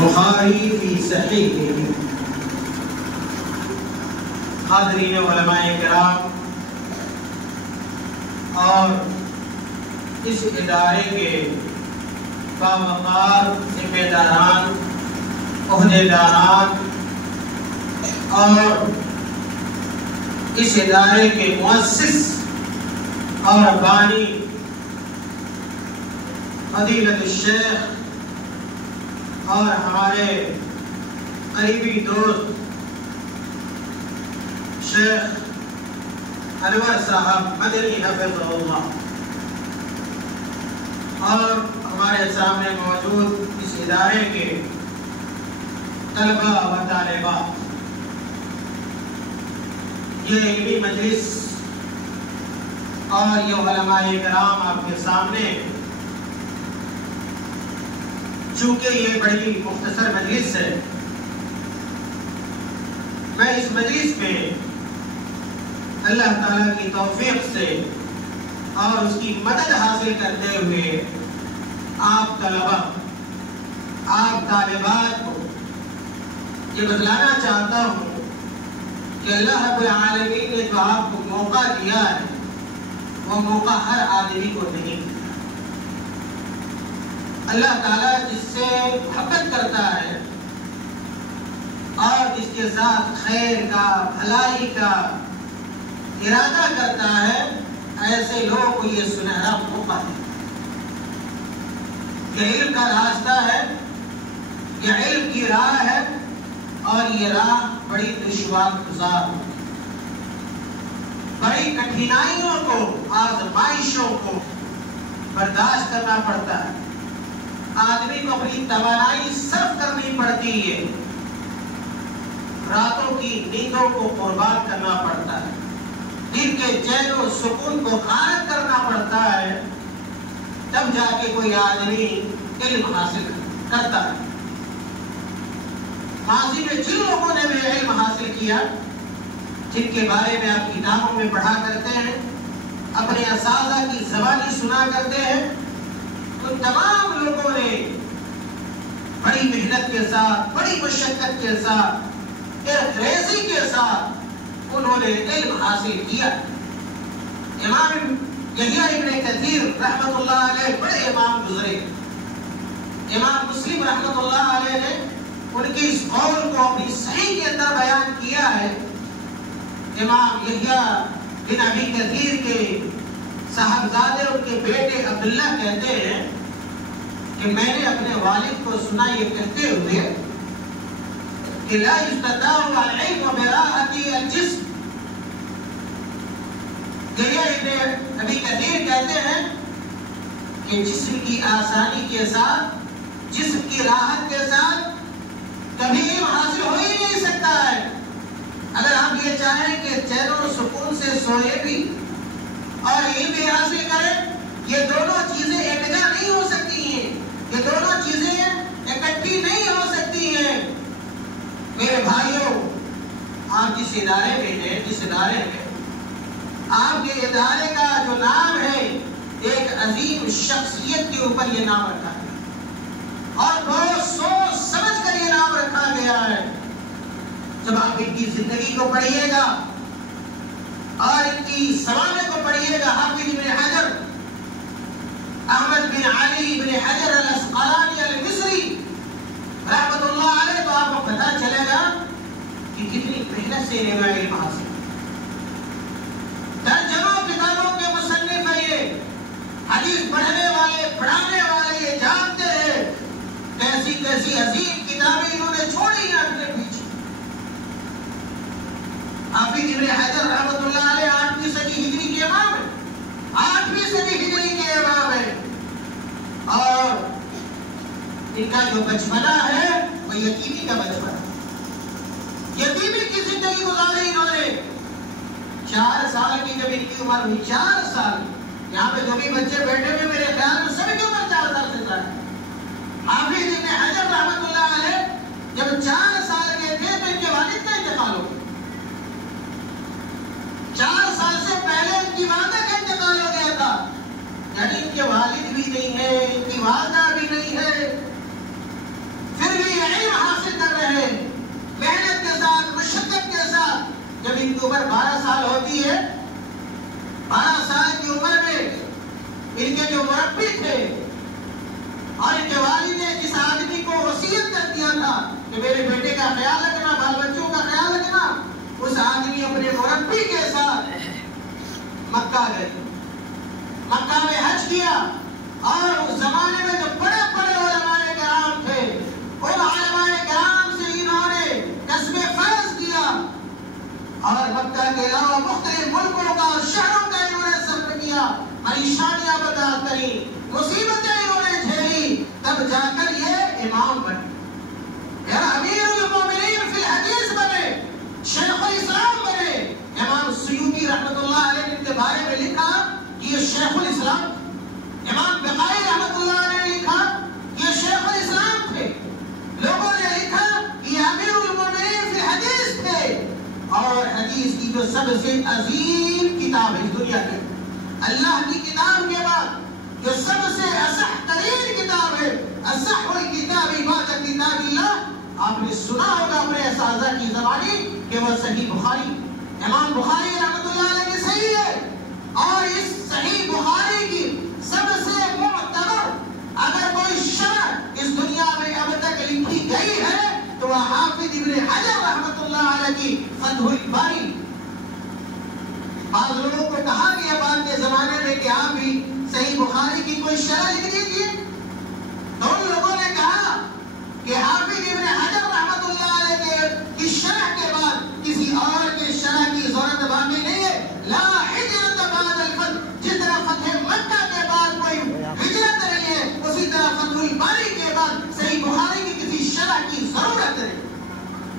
بخاری فی صحیح. حاضرین علماء کرام اور اس ادارے کے باوقار ذمہ داران، عہدیداران اور اس ادارے کے مؤسس اور بانی فضیلت الشیخ اور ہمارے قریبی دوست شیخ انور صاحب مدنی حفظہ اللہ، اور ہمارے سامنے موجود اس ادارے کے طلبہ و طالبات، یہ علمی مجلس اور یہ علماء کرام آپ کے سامنے، چونکہ یہ بڑی مختصر مجلس ہے، میں اس مجلس میں اللہ تعالیٰ کی توفیق سے اور اس کی مدد حاصل کرتے ہوئے آپ طلبہ، آپ طالبات کو یہ بتلانا چاہتا ہوں کہ اللہ رب العالمین نے جو آپ کو موقع دیا ہے وہ موقع ہر آدمی کو نہیں دیا. اللہ تعالیٰ جس سے محبت کرتا ہے اور جس کے ساتھ خیر کا، بھلائی کا ارادہ کرتا ہے، ایسے لوگوں کو یہ سنہرا موقع ہے. یہ علم کا راستہ ہے، یہ علم کی راہ ہے، اور یہ راہ بڑی دشوار گزار، بڑی کٹھنائیوں کو، آزمائشوں کو برداشت کرنا پڑتا ہے. آدمی کو اپنی توانائی صرف کرنی پڑتی ہے، راتوں کی نیندوں کو قربان کرنا پڑتا ہے، دل کے چین و سکون کو خارج کرنا پڑتا ہے، تب جا کے کوئی آدمی علم حاصل کرتا ہے. ماضی میں جن لوگوں نے بھی علم حاصل کیا، جن کے بارے میں آپ کتابوں میں پڑھا کرتے ہیں، اپنے اساتذہ کی زبانی سنا کرتے ہیں، ان تمام لوگوں نے بڑی محنت کے ساتھ، بڑی مشقت کے ساتھ، ریزی کے ساتھ انہوں نے علم حاصل کیا. امام یحییٰ ابن کثیر رحمۃ اللہ علیہ بڑے امام گزرے. امام مسلم رحمۃ اللہ علیہ نے ان کی اس قول کو اپنی صحیح کے اندر بیان کیا ہے. امام یحییٰ بن ابی کثیر کے صاحبزادے ان کے بیٹے عبداللہ کہتے ہیں کہ میں نے اپنے والد کو سنا یہ کہتے ہوئے کہ لا یستطاع العلم براحة الجسم. یحییٰ ابن ابی کثیر کہتے ہیں کہ جسم کی آسانی کے ساتھ، جسم کی راحت کے ساتھ کبھی علم حاصل ہو ہی نہیں سکتا ہے. اگر آپ یہ چاہیں کہ چین و سکون سے سوئے بھی اور علم بھی حاصل کریں، یہ دونوں چیزیں ایک جگہ نہیں ہو سکتی ہیں، یہ دونوں چیزیں اکٹھی نہیں ہو سکتی ہیں. میرے بھائیوں، آپ جس ادارے میں ہیں، جس ادارے میں آپ کے ادارے کا جو نام ہے، ایک عظیم شخصیت کے اوپر یہ نام رکھا ہے، اور بہت سوچ سمجھ کر یہ نام رکھا گیا ہے. جب آپ ان کی زندگی کو پڑھیے گا اور ان کی سوانح کو پڑھیے گا، حافظ بن حجر، احمد بن علی بن حجر الاسقلانی المصری رحمۃ اللہ علیہ، تو آپ کو پتہ چلے گا کہ کتنی محنت سے انہوں نے علم حاصل. درجنوں کتابوں کے مصنف ہیں، یہ حدیث پڑھنے والے، پڑھانے والے یہ جانتے ہیں کیسی کیسی عظیم کتابیں انہوں نے چھوڑی ہیں اپنے پیچھے. حافظ ابن حجر رحمۃ اللہ علیہ 8ویں صدی ہجری کے امام ہیں، 8ویں صدی ہجری کے امام ہیں، اور ان کا جو بچپنا ہے وہ یتیمی کا بچپنا، یتیمی کی زندگی گزاری انہوں نے. 4 سال کی جب ان کی عمر ہوئی، 4 سال، یہاں پہ جو بھی بچے بیٹھے ہوئے میرے خیال میں سب کی عمر 4 سال سے زیادہ ہے. حافظ ابن حجر رحمۃ اللہ علیہ جب 4 سال کے تھے تو ان کے والد کا انتقال ہو گیا. 4 سال سے پہلے ان کی والدہ کا انتقال ہو گیا تھا، یعنی ان کے والد بھی نہیں ہے، ان کی والدہ بھی نہیں ہے، پھر بھی رہے، محنت کے ساتھ، مشقت کے ساتھ. جب ان کی عمر 12 سال ہوتی ہے، 12 سال کی عمر میں ان کے جو مربی تھے اور ان کے والد نے جس آدمی کو وصیت کر دیا تھا کہ میرے بیٹے کا خیال رکھنا، بال بچوں کا خیال رکھنا، اس آدمی اپنے مربی کے ساتھ مکہ گئے، مکہ میں حج کیا. اور اس زمانے میں جو بڑے بڑے علماء کرام تھے، ان علماء کرام سے انہوں نے قسم فرض کیا اور مکہ کے علاوہ مختلف ملکوں کا اور شہروں کا انہوں نے سفر کیا، پریشانیاں برداشت کری، مصیبتیں انہوں نے جھیلی، تب جا کر یہ امام بنے، امیر المومنین فی الحدیث بنے، شیخ الاسلام بنے. امام سیوطی رحمۃ اللہ علیہ نے ان کے بارے میں لکھا کہ یہ شیخ الاسلام. امام بقائی رحمۃ اللہ علیہ نے لکھا کہ یہ شیخ الاسلام تھے. لوگوں نے لکھا کہ یہ امیر المومنین فی الحدیث تھے. اور حدیث کی جو سب سے عظیم کتاب ہے دنیا کی، اللہ کی کتاب کے بعد جو سب سے اصح ترین کتاب ہے، اصح الکتاب بعد کتاب اللہ، آپ نے سنا ہوگا اپنے اساتذہ کی زبانی کہ وہ صحیح بخاری. امام بخاری رحمۃ اللہ علیہ کی صحیح ہے. اور اس صحیح بخاری کی سب سے معتبر اگر کوئی شرح اس دنیا میں اب تک لکھی گئی ہے تو وہ حافظ ابن حجر رحمۃ اللہ علیہ کی فتح الباری. بعض لوگوں کو کہا گیا بعد کے زمانے میں کہ آپ بھی صحیح بخاری کی کوئی شرح لکھ دیجیے، تو ان لوگوں نے کہا کہ حافظ ابن حجر رحمۃ اللہ علیہ کی شرح کے بعد کسی اور کے شرح کی ضرورت باقی نہیں ہے. لا ہجرت بعد الفتح، جس طرح فتح مکہ کے بعد کوئی ہجرت نہیں ہے، اسی طرح فتح الباری کے بعد صحیح بخاری کی کسی شرح کی ضرورت نہیں.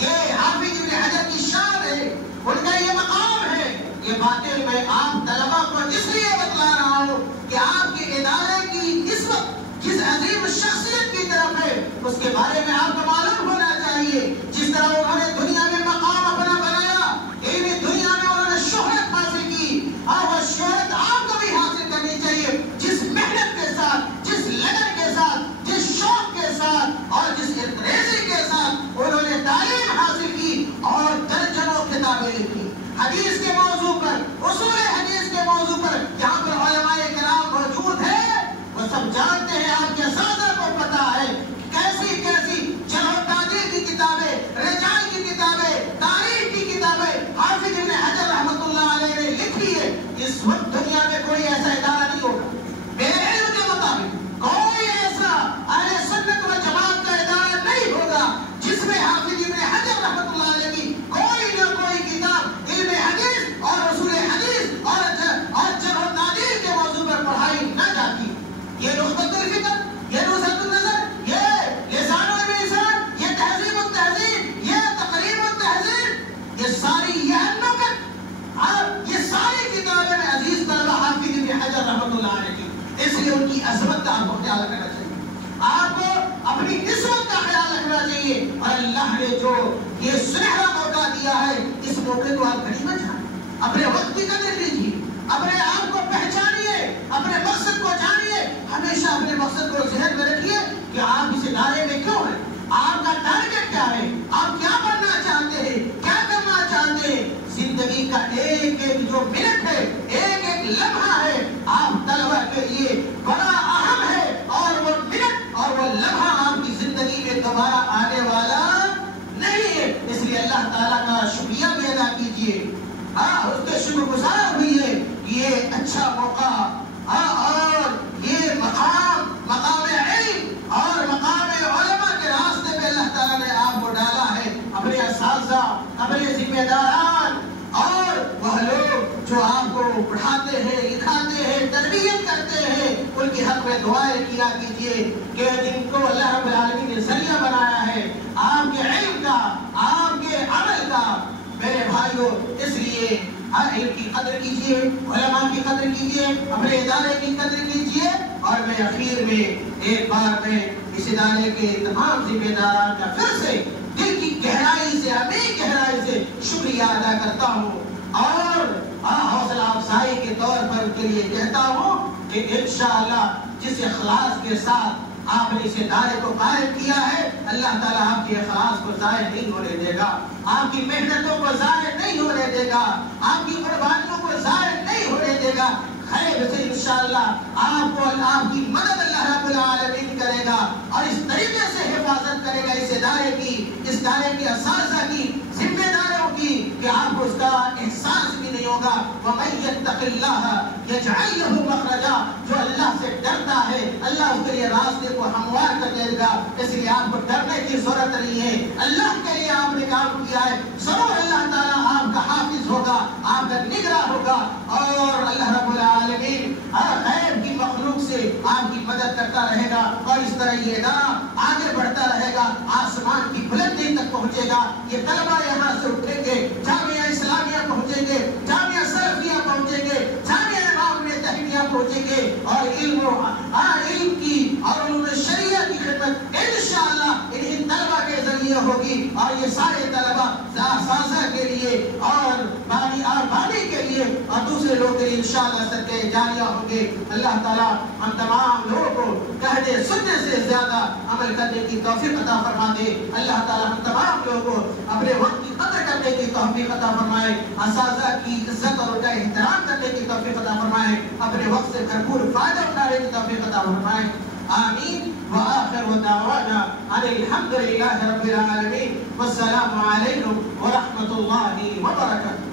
یہ حافظ ابن حجر کی شان ہے، ان کا یہ مقام ہے. یہ باتیں میں آپ طلبہ کو اس لیے بتلا رہا ہوں کہ آپ کے ادارے کی نسبت جس عظیم شخصیت کی طرف ہے اس کے بارے میں آپ کو معلوم ہونا چاہیے. جس طرح انہوں نے دنیا میں مقام اپنا بنایا، علمی دنیا میں انہوں نے شہرت حاصل کی، اور وہ شہرت آپ کو بھی حاصل کرنی چاہیے. جس محنت کے ساتھ، جس لگن کے ساتھ، جس شوق کے ساتھ اور جس انتریزی کے ساتھ انہوں نے تعلیم حاصل کی اور درجنوں کتابیں لکھی حدیث کے موضوع پر، اصول حدیث کے موضوع پر. جہاں پر علماء کرام موجود ہیں وہ سب جانتے ہیں، آپ کے اساتذہ کو پتا ہے کیسی کیسی جرح و تعدیل کی کتابیں، رجال کی کتابیں، تاریخ کی کتابیں حافظ ابن حجر رحمۃ اللہ علیہ نے لکھی ہے. اس وقت دنیا میں کوئی ایسا ادارہ نہیں ہوگا میرے علم کے مطابق، کوئی ایسا اہل سنت و جماعت کا ادارہ نہیں ہوگا جس میں حافظ ابن حجر رحمۃ اللہ علیہ کی کوئی نہ کوئی کتاب علم حدیث اور اصول حدیث اور جرح و تعدیل کے موضوع پر پڑھائی نہ جاتی. یہ نخبۃ الفکر، یہ نزہۃ النظر، یہ لسان الانسان، یہ تہذیب التہذیب، یہ تقریب التہذیب، یہ ساری یہ نکت اور یہ ساری کتابیں عزیز طلبہ حافظ ابن حجر رحمۃ اللہ علیہ کی. اس لیے ان کی عظمت کا آپ کو خیال رکھنا چاہیے، آپ کو اپنی نسبت کا خیال رکھنا چاہیے. اور اللہ نے جو یہ سنہرا موقع دیا ہے، اس موقع کو آپ غنیمت جانیں. اپنے وقت کی قدر کیجیے، اپنے آپ کو پہچانیے، اپنے مقصد کو جانیے. ہمیشہ اپنے مقصد کو ذہن میں رکھیے کہ آپ اس ادارے میں کیوں ہیں، آپ کا ٹارگیٹ کیا ہے، آپ کیا بننا چاہتے ہیں، کیا کرنا چاہتے ہیں. زندگی کا ایک ایک جو منٹ ہے، ایک ایک لمحہ ہے، آپ طلبہ کے لیے بڑا اہم ہے. اور وہ منٹ اور وہ لمحہ آپ کی زندگی میں دوبارہ آنے والا نہیں ہے. اس لیے اللہ تعالیٰ کا شکریہ بھی ادا کیجیے، اس کے شکر گزار ہوئیے. یہ اچھا موقع اور یہ مقام علم اور مقام علماء کے راستے پہ اللہ تعالیٰ نے آپ کو ڈالا ہے. اپنے اساتذہ، اپنے ذمہ داران اور وہ لوگ جو آپ کو پڑھاتے ہیں، لکھاتے ہیں، تربیت کرتے ہیں، ان کی حق میں دعائیں کیا کیجیے کہ جن کو اللہ رب العالمین نے ذریعہ بنایا ہے آپ کے علم کا، آپ کے عمل کا. میرے بھائیوں، اس لیے علم کی قدر کیجیے، علماء کی قدر کیجیے، اپنے ادارے کی قدر کیجیے. اور میں اخیر میں ایک بار میں اس ادارے کے تمام ذمہ داران کا پھر سے دل کی گہرائی سے، اپنی گہرائی سے شکریہ ادا کرتا ہوں اور حوصلہ افزائی کے طور پر کے لیے کہتا ہوں کہ انشاءاللہ جس اخلاص کے ساتھ آپ نے اس ادارے کو قائم کیا ہے، اللہ اللہ تعالیٰ آپ کے اخلاص کو ضائع نہیں ہونے دے گا، آپ کی محنتوں کو ضائع نہیں ہونے دے گا، آپ کی قربانیوں کو ضائع نہیں ہونے دے گا۔ خیر سے انشاءاللہ آپ کو آپ کی مدد اللہ رب العالمین کرے گا اور اس طریقے سے حفاظت کرے گا اس ادارے کی، اس دائرے کے اساتذہ کی، ذمہ داروں کی، کہ آپ کو اس کا احساس بھی نہیں ہوگا۔ وَمَن يَتَّقِ اللَّهَ يَجْعَل لَّهُ مَخْرَجًا، جو اللہ سے ڈرتا ہے اللہ اس کے لیے راستے کو ہموار کر دے گا۔ اس لیے آپ کو ڈرنے کی ضرورت نہیں ہے، اللہ کے لیے آپ نے کام کیا ہے، ضرور اللہ تعالیٰ آپ کا حافظ ہوگا، آپ کا نگراں ہوگا، اور اللہ رب العالمین ہر خیر کی مخلوق سے آپ کی مدد کرتا رہے گا، اور اس طرح یہ ادارہ آگے بڑھتا رہے گا، آسمان کی بلندی تک پہنچے گا۔ یہ طلبہ یہاں سے اٹھیں گے، جامعہ اسلامیہ پہنچیں گے، جامعہ سلفیہ پہنچیں گے، جامعہ امام تہمیہ پہنچیں گے، اور علم کی اور علوم شریعہ کی خدمت انشاءاللہ انہی طلبہ کے ذریعے ہوگی، اور یہ سارے طلبہ اساتذہ کے لیے اور بانی کے لیے اور دوسرے لوگوں کے لیے انشاءاللہ صدقہ جاریہ ہوں گے۔ اللہ تعالیٰ ہم تمام لوگوں کو کہنے سننے سے زیادہ عمل کرنے کی توفیق عطا فرما دے۔ اللہ تعالیٰ ہم تمام لوگوں کو اپنے وقت کی قدر کرنے کی توفیق عطا فرمائے، اساتذہ کی عزت اور ان کا احترام کرنے کی توفیق عطا فرمائے، اپنے وقت سے بھرپور فائدہ اٹھانے کی توفیق عطا فرمائے۔ آمین وآخر دعوانا ان الحمد للہ رب العالمین، والسلام علیکم ورحمۃ اللہ وبرکاتہ۔